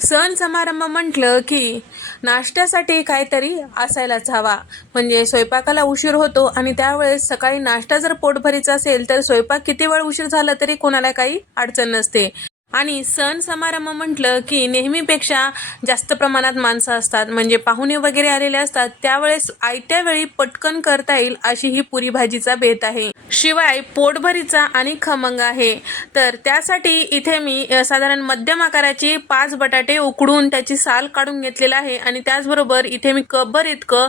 सण समारंभ म्हटलं की नाश्त्यासाठी काहीतरी असायलाच हवा. म्हणजे स्वयंपाकाला उशीर होतो आणि त्यावेळेस सकाळी नाश्ता जर पोटभरीचा असेल तर स्वयंपाक किती वेळ उशीर झाला तरी कोणाला काही अडचण नसते. आणि सण समारंभ म्हटलं की नेहमीपेक्षा जास्त प्रमाणात माणसं असतात. म्हणजे पाहुणे वगैरे आलेले असतात त्यावेळेस आयत्या वेळी पटकन करता येईल अशी ही पुरी भाजीचा बेत आहे. शिवाय पोटभरीचा आणि खमंग आहे. तर त्यासाठी इथे मी साधारण मध्यम आकाराची पाच बटाटे उकडून त्याची साल काढून घेतलेला आहे. आणि त्याचबरोबर इथे मी कबर इतकं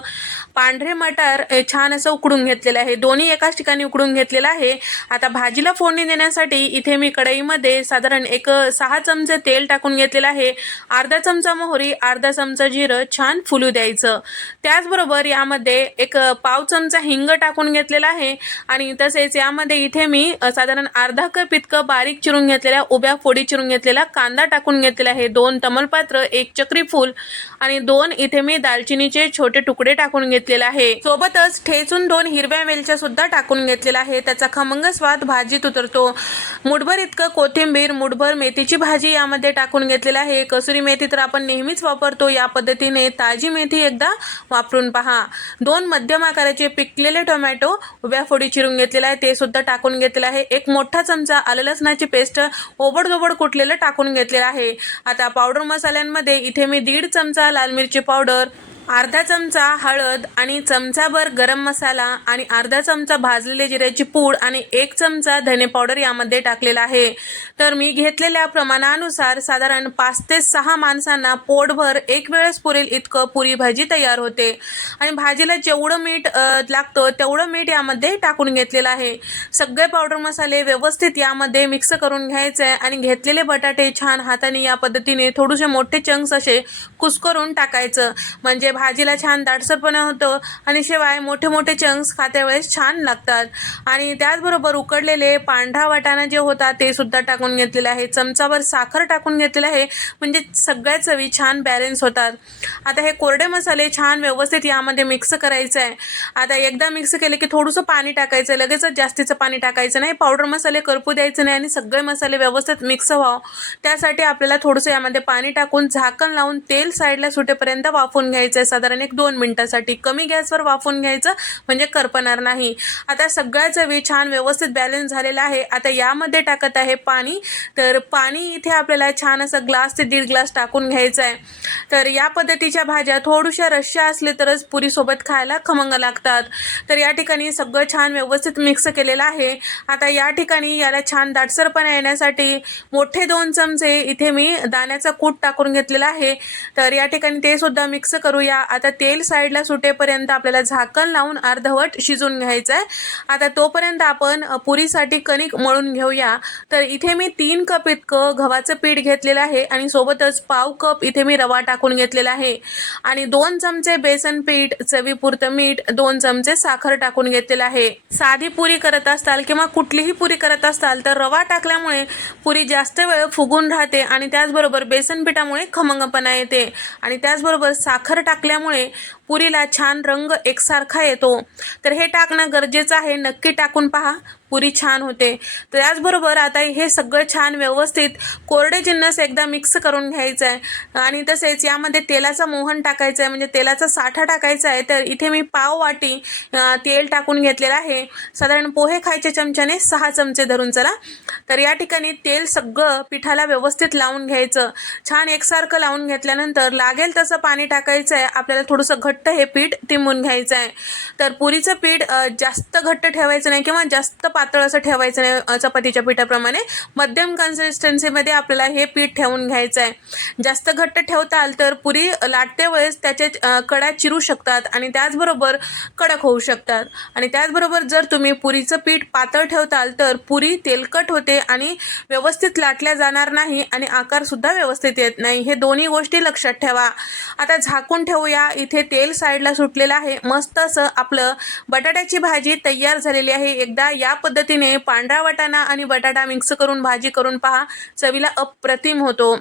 पांढरे मटार छान असं उकडून घेतलेलं आहे. दोन्ही एकाच ठिकाणी उकडून घेतलेलं आहे. आता भाजीला फोडणी देण्यासाठी इथे मी कढईमध्ये साधारण एक सहा चमचे तेल टाकून घेतलेलं आहे. अर्धा चमचा मोहरी अर्धा चमचा जिरं छान फुलू द्यायचं. त्याचबरोबर यामध्ये एक पाव चमचा हिंग टाकून घेतलेला आहे. आणि तसेच यामध्ये इथे मी साधारण अर्धा कप इतकं बारीक चिरून घेतलेल्या उभ्या फोडी चिरून घेतलेला कांदा टाकून घेतलेला आहे. दोन तमलपात्र एक चक्री फूल आणि दोन इथे मी दालचिनीचे छोटे तुकडे टाकून घेतलेले आहे. सोबतच ठेचून दोन हिरव्या वेलच्या सुद्धा टाकून घेतलेला आहे. त्याचा खमंग स्वाद भाजीत उतरतो. मुठभर इतकं कोथिंबीर मुठभर मेथीची भाजी यामध्ये टाकून घेतलेली आहे. कसुरी मेथी तर आपण नेहमीच वापरतो. या पद्धतीने ताजी मेथी एकदा वापरून पहा. दोन मध्यम आकाराचे पिकलेले टोमॅटो उभ्या फोडी चिरून घेतलेला आहे. ते सुद्धा टाकून घेतलेलं आहे. एक मोठा चमचा आलं लसणाची पेस्ट ओबडधोबड कुटलेलं टाकून घेतलेलं आहे. आता पावडर मसाल्यांमध्ये इथे मी दीड चमचा लाल मिरची पावडर अर्धा चमचा हळद आणि चमचाभर गरम मसाला आणि अर्धा चमचा भाजलेले जिऱ्याची पूड आणि एक चमचा धने पावडर यामध्ये टाकलेला आहे. तर मी घेतलेल्या प्रमाणानुसार साधारण पाच ते सहा माणसांना पोटभर एक वेळेस पुरेल इतकं पुरी भाजी तयार होते. आणि भाजीला जेवढं मीठ लागतं तेवढं मीठ यामध्ये टाकून घेतलेलं आहे. सगळे पावडर मसाले व्यवस्थित यामध्ये मिक्स करून घ्यायचे आहे आणि घेतलेले बटाटे छान हाताने या पद्धतीने थोडेसे मोठे चंक्स असे कुस्करून टाकायचं. म्हणजे भाजीला छान दाटसरपणा होतं आणि शिवाय मोठे मोठे चंक्स खात्या वेळेस छान लागतात. आणि त्याचबरोबर उकडलेले पांढरा वाटाणा जे होता ते सुद्धा टाकून घेतलेलं आहे. चमचावर साखर टाकून घेतलेलं आहे. म्हणजे सगळ्या चवी छान बॅलन्स होतात. आता हे कोरडे मसाले छान व्यवस्थित यामध्ये मिक्स करायचं आहे. आता एकदा मिक्स केले की थोडंसं पाणी टाकायचं आहे. लगेचच जास्तीचं पाणी टाकायचं नाही. पावडर मसाले करपू द्यायचे नाही आणि सगळे मसाले व्यवस्थित मिक्स व्हावं. त्यासाठी आपल्याला थोडंसं यामध्ये पाणी टाकून झाकण लावून तेल साईडला सुटेपर्यंत वाफून घ्यायचं आहे. साधारण एक दोन मिनटासाठी कमी गॅसवर वाफून घ्यायचं म्हणजे करपणार नाही. आता सगळ्या चवी छान व्यवस्थित बॅलन्स झालेला आहे. आता यामध्ये टाकत आहे पाणी. तर पाणी इथे आपल्याला छान असं ग्लास ते दीड ग्लास टाकून घ्यायचं आहे तर या पद्धतीच्या भाज्या थोड्याशा रश्या असले तरच पुरीसोबत खायला खमंग लागतात. तर या ठिकाणी सगळं छान व्यवस्थित मिक्स केलेलं आहे. आता या ठिकाणी याला छान दाटसरपणा येण्यासाठी मोठे दोन चमचे इथे मी दाण्याचा कूट टाकून घेतलेला आहे. तर या ठिकाणी ते सुद्धा मिक्स करूया. आता तेल साईडला सुटेपर्यंत आपल्याला झाकण लावून अर्धवट शिजून घ्यायचं आहे आता तोपर्यंत आपण पुरीसाठी कणिक मळून घेऊया. तर इथे मी तीन कप इतकं गव्हाचं पीठ घेतलेलं आहे आणि सोबतच पाव कप इथे मी रवा टाकून घेतलेला आहे. आणि दोन चमचे बेसन पीठ चवीपुरतं मीठ दोन चमचे साखर टाकून घेतलेलं आहे. साधी पुरी करत असताल किंवा कुठलीही पुरी करत असताल तर रवा टाकल्यामुळे पुरी जास्त वेळ फुगून राहते आणि त्याचबरोबर बेसन पिठामुळे खमंगपणा येते. आणि त्याचबरोबर साखर टाकल्यामुळे पुरीला छान रंग एकसारखा येतो. तर हे टाकणं गरजेचं आहे. नक्की टाकून पहा. पुरी छान होते. त्याचबरोबर आता हे सगळं छान व्यवस्थित कोरडे जिन्नस एकदा मिक्स करून घ्यायचं आहे आणि तसेच यामध्ये तेलाचा मोहन टाकायचं आहे म्हणजे तेलाचा साठा टाकायचा आहे. तर इथे मी पाव वाटी तेल टाकून घेतलेलं आहे. साधारण पोहे खायच्या चमच्याने सहा चमचे धरून चला. तर या ठिकाणी तेल सगळं पिठाला व्यवस्थित लावून घ्यायचं. छान एकसारखं लावून घेतल्यानंतर लागेल तसं पाणी टाकायचं आहे आपल्याला थोडंसं घट्ट हे पीठ तिंबून घ्यायचं आहे तर पुरीचं पीठ जास्त घट्ट ठेवायचं नाही किंवा जास्त पातळ असं ठेवायचं नाही चपातीच्या पिठाप्रमाणे. मध्यम कन्सिस्टन्सीमध्ये आपल्याला हे पीठ ठेवून घ्यायचं आहे जास्त घट्ट ठेवताल तर पुरी लाटते वेळेस त्याचे कडा चिरू शकतात आणि त्याचबरोबर कडक होऊ शकतात. आणि त्याचबरोबर जर तुम्ही पुरीचं पीठ पातळ ठेवताल तर पुरी तेलकट होते आणि व्यवस्थित लाटल्या जाणार नाही आणि आकारसुद्धा व्यवस्थित येत नाही. हे दोन्ही गोष्टी लक्षात ठेवा. आता झाकून ठेवूया. इथे तेल साईडला सुटलेलं आहे. मस्त असं आपलं बटाट्याची भाजी तयार झालेली आहे. एकदा या पद्धतीने पांढरा वाटाणा आणि बटाटा मिक्स करून भाजी करून पहा. चवीला अप्रतिम होतो.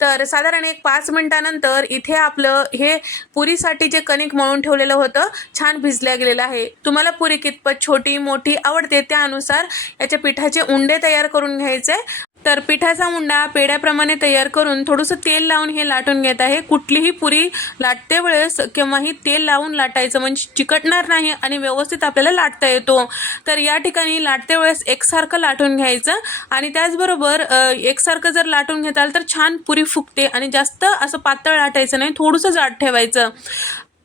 तर साधारण एक पाच मिनिटानंतर इथे आपलं हे पुरीसाठी जे कणिक मळून ठेवलेलं होतं छान भिजल्या गेलेलं आहे. तुम्हाला पुरी कितपत छोटी मोठी आवडते त्यानुसार याच्या पिठाचे उंडे तयार करून घ्यायचे. तर पिठाचा मुंडा पेड्याप्रमाणे तयार करून थोडंसं तेल लावून हे लाटून घेत आहे. कुठलीही पुरी लाटते वेळेस केव्हाही तेल लावून लाटायचं म्हणजे चिकटणार नाही आणि व्यवस्थित आपल्याला लाटता येतो. तर या ठिकाणी लाटते वेळेस एकसारखं लाटून घ्यायचं आणि त्याचबरोबर एकसारखं जर लाटून घेताल तर छान पुरी फुगते आणि जास्त असं पातळ लाटायचं नाही थोडंसं जाड ठेवायचं.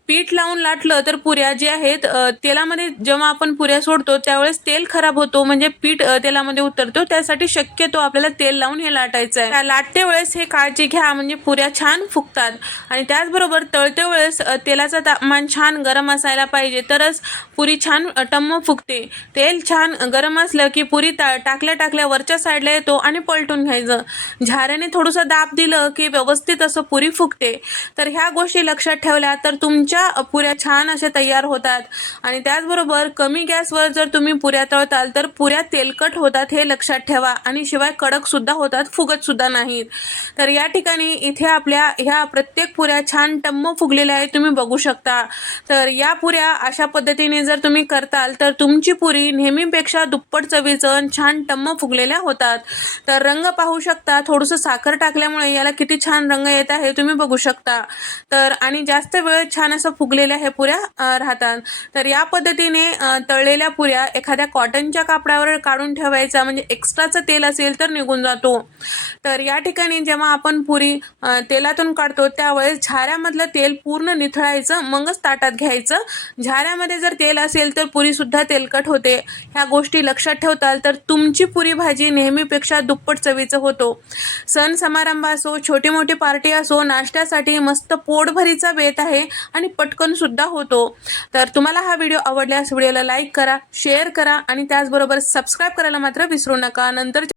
पीठ लावून लाटलं तर पुऱ्या जे आहेत तेलामध्ये जेव्हा आपण पुऱ्या सोडतो त्यावेळेस तेल खराब होतो म्हणजे पीठ तेलामध्ये उतरतो. त्यासाठी शक्यतो आपल्याला तेल लावून हे लाटायचं आहे. त्या लाटते वेळेस हे काळजी घ्या म्हणजे पुऱ्या छान फुगतात. आणि त्याचबरोबर तळते वेळेस तेलाचा तेलाचं तापमान छान गरम असायला पाहिजे तरच पुरी छान टम्म फुगते. तेल छान गरम असलं की पुरी ता टाकल्या टाकल्या वरच्या साईडला येतो आणि पलटून घ्यायचं. झाऱ्याने थोडंसं दाब दिलं की व्यवस्थित असं पुरी फुगते. तर ह्या गोष्टी लक्षात ठेवल्या तर तुमच्या पुऱ्या छान अशा तयार होतात. आणि त्याचबरोबर कमी गॅसवर जर तुम्ही पुऱ्या तळताल तर पुऱ्या तेलकट होतात हे लक्षात ठेवा. आणि शिवाय कडक सुद्धा होतात फुगत सुद्धा नाहीत. तर या ठिकाणी इथे आपल्या ह्या प्रत्येक पुऱ्या छान टम्म फुगलेल्या आहेत तुम्ही बघू शकता. तर या पुऱ्या अशा पद्धतीने जर तुम्ही करताल तर तुमची पुरी नेहमीपेक्षा दुप्पट चवीचं छान टम्म फुगलेल्या होतात. तर रंग पाहू शकता थोडंसं साखर टाकल्यामुळे याला किती छान रंग येत आहे तुम्ही बघू शकता. तर आणि जास्त वेळ छान असं फुगलेल्या हे पुऱ्या राहतात. तर या पद्धतीने तळलेल्या पुऱ्या एखाद्या कॉटनच्या कापडावर काढून ठेवायचा म्हणजे एक्स्ट्राचं तेल असेल तर निघून जातो. तर या ठिकाणी जेव्हा आपण पुरी तेलातून काढतो त्यावेळेस झाऱ्यामधलं तेल पूर्ण निथळायचं मगच ताटात घ्यायचं. झाऱ्यामध्ये जर तेल असेल तर पुरीसुद्धा तेलकट होते. ह्या गोष्टी लक्षात ठेवताल तर तुमची पुरी भाजी नेहमीपेक्षा दुप्पट चवीचं होतो. सण समारंभ असो छोटी मोठी पार्टी असो नाश्त्यासाठी मस्त पोटभरीचा बेत आहे आणि पटकन सुद्धा होतो. तर तुम्हाला हा व्हिडिओ आवडल्यास व्हिडिओला लाईक करा शेअर करा आणि त्याचबरोबर सबस्क्राईब करायला मात्र विसरू नका. नंतर